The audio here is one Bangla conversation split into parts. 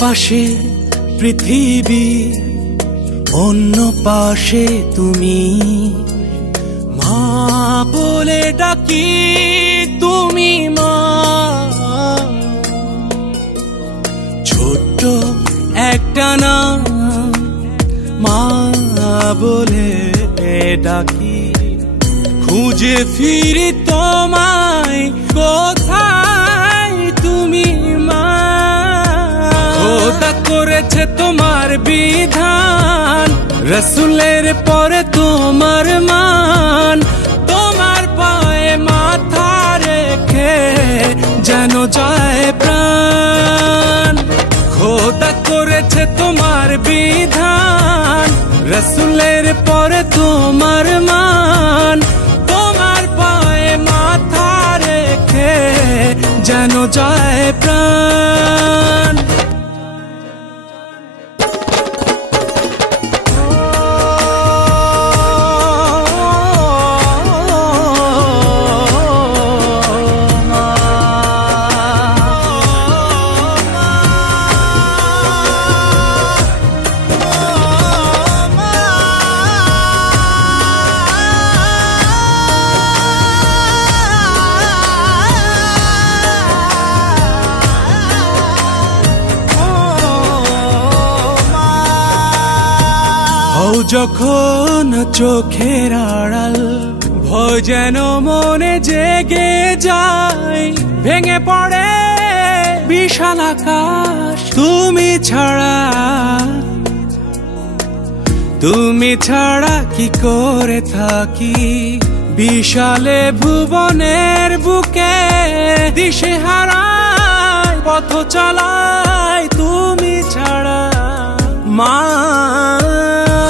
পাশে পৃথিবী, অন্য পাশে তুমি। মা বলে ডাকি তুমি মা, ছোট্ট একটা নাম মা বলে ডাকি। খুঁজে ফিরি তোমায়, কোথায় তুমি মা? খোদা করেছে তোমার বিধান, রসুলের পরে তোমার মান। তোমার পায়ে মাথা রেখে যেন যায় প্রাণ। খোদা করেছে তোমার বিধান, রসুলের পরে তোমার মান। তোমার পায়ে মাথা রেখে যেন যায় প্রাণ। যখন চোখের আড়াল, ভয় যেন মনে জেগে যায়। ভেঙে পড়ে বিশাল আকাশ, তুমি ছাড়া কি করে থাকি? বিশালে ভুবনের বুকে দিশে হারায় পথ চালায় তুমি ছাড়া মা।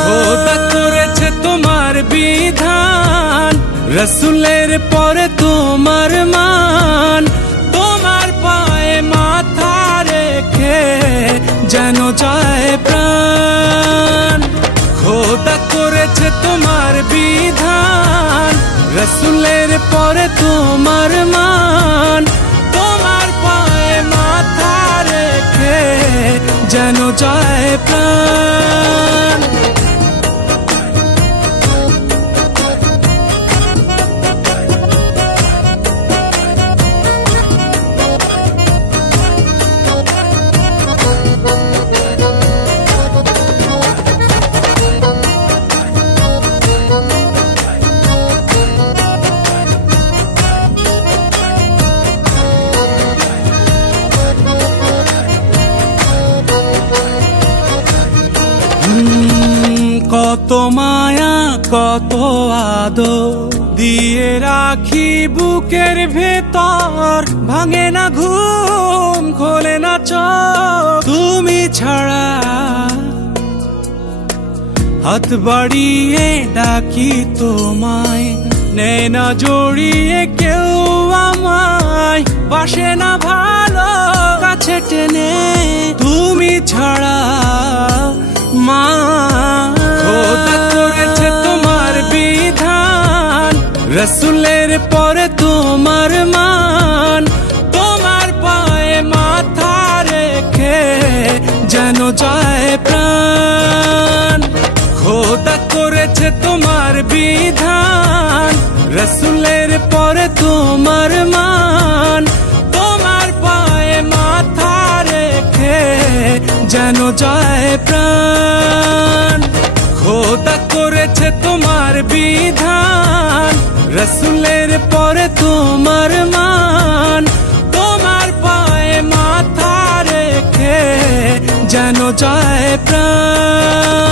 খোদা করেছে তোমার বিধান, রসুলের পরে তোমার মান। তোমার পায়ে মাথা রেখে যেন যায় প্রাণ। খোদা করেছে তোমার বিধান, রসুলের পরে তোমার মান। তোমার পায়ে মাথা রেখে যেন যায় প্রাণ। কত মায়া কত আদর দিয়ে রাখি বুকের ভেতর। ভাঙে না ঘুম, খোলে না চোখ তুমি ছাড়া। হাত বাড়িয়ে ডাকি তোমায়, নেয় না জড়িয়ে কেউ আমায়। বাসে না ভালো কাছে টেনে তুমি ছাড়া মা। খোদা করেছে তোমার বিধান, রসুলের পরে তোমার মান। তোমার পায়ে মাথা রেখে যেন যায় প্রাণ। খোদা করেছে তোমার বিধান, রসুলের পরে তোমার মান। তোমার পায়ে মাথা রেখে যেন যায় প্রাণ। খোদা করেছে তোমার বিধান, রসুলের পরে তোমার মান। তোমার পায়ে মাথা রেখে যেন যায় প্রাণ।